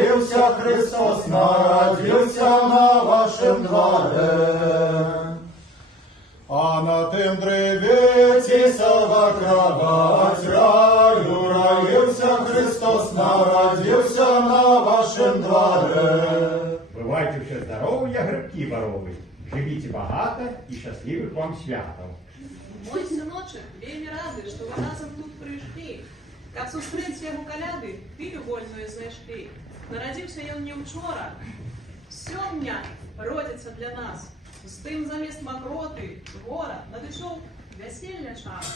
Родився Христос, народився на вашем дворе. А на тим древі сова кровать раю, родився Христос, народився на вашем дворе. Бувайте все здорові, я грибки борові. Живите багато і щасливих вам святов. Мой сыночек вельми рады, что вы разом тут пришли. Как сустрэць яго каляды, пілю вольную знайшлі. Народзіўся ён не учора. Сёння родзіцца для нас. З тым замест макроты, гора, надышоў вяселля час.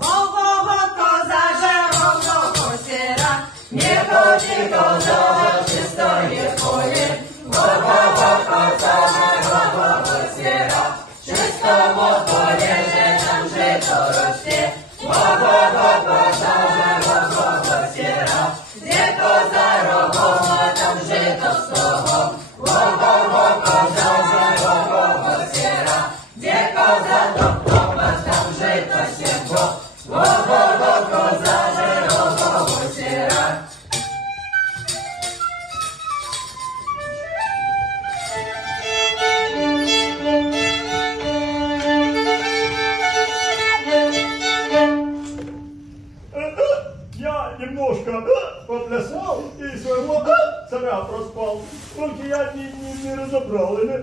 Го-го-го, коза же, го-го-го, сера, не ходи, коза, чистое поле. Го-го-го, коза же, го-го-го, сера, чистого поле же там жито росте. Го-го-го, коза же, го-го-го, сера, где коза рогова, там жито стого. Го-го-го, коза же, го-го-го, сера, где коза доктова, там жито сєбо. Го-го-го, коза же, го-го-го, сера. Я немножко поплясал и своего царя проспал. Только я не разобрал. Или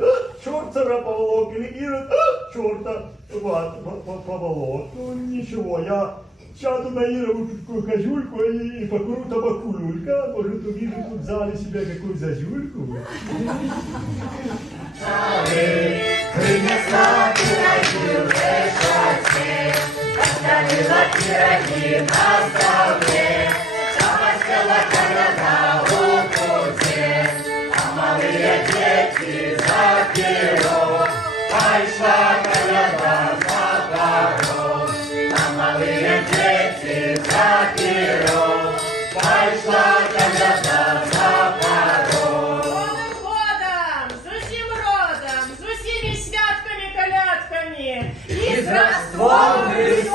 черт царя поволок, или Ирод черта поволок. Ну ничего, я сяду на Ирову козюльку и покурю табаку люлька. Может, увижу тут в зале себя какую зазюльку. Принесла пироги в решете, поставила пироги на столе, замостила коляда у пути, а малые дети за перо. Пошла коляда за порог, а малые дети за перо. Пошла коляда за порог. Новим годом, з усім родом, з усіми святками, колядками. И здравствуй,